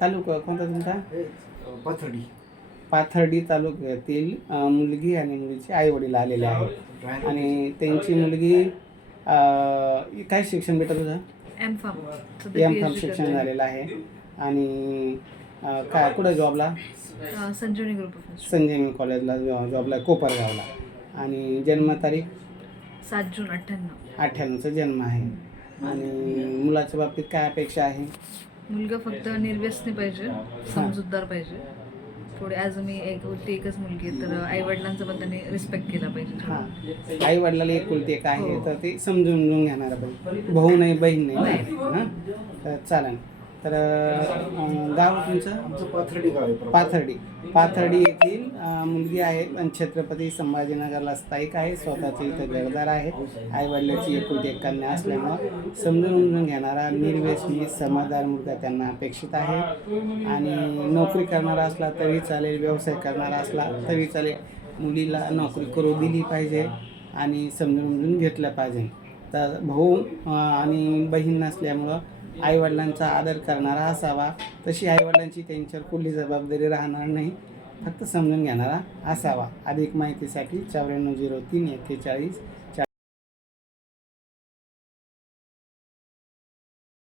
तालुका कोणता तुमचा? पाथर्डी. पाथर्डी तालुक्यातील मुलगी आणि मुलीचे आईवडील आलेले आहेत. आणि त्यांची मुलगी काय शिक्षण भेटत तुझं? M.Pharm शिक्षण झालेलं आहे. आणि काय कुठं जॉबला? संजीवनी कॉलेजला जॉबला कोपरगावला. आणि जन्मतारीख 7 जून 98. 98चा जन्म आहे. आणि मुलाच्या बाबतीत काय अपेक्षा आहे? मुलगा फक्त निर्व्यसनी पाहिजे, समजूतदार पाहिजे. थोडी ॲज मी एकच मुलगी आहे, तर आईवडिलांचा पण त्यांनी रिस्पेक्ट केला पाहिजे. हां, आईवडिलाला एकुलती एक आहे, तर ते समजून घेणारा पाहिजे. भाऊ नाही, बहीण नाही. हां, तर चालेल. तर गाव तुमचं? आमचं पाथर्डी गाव आहे. पाथर्डी येथील मुलगी आहे आणि छत्रपती संभाजीनगरला स्थायिक आहे. स्वतःचं इथं घरदार आहे. आईवडिलाची एकुलती एक कन्या असल्यामुळं समजून घेणारा निर्व्यसनी समजदार मुलगा त्यांना अपेक्षित आहे. आणि नोकरी करणारा असला तरी चालेल, व्यवसाय करणारा असला तरी चालेल. मुलीला नोकरी करू दिली पाहिजे आणि समजून घेतलं पाहिजे. तर भाऊ आणि बहीण नसल्यामुळं आईवडिलांचा आदर करणारा असावा. तशी आईवडिलांची त्यांच्यावर कुठली जबाबदारी राहणार नाही, फक्त समजून घेणारा असावा. अधिक माहितीसाठी 9403 41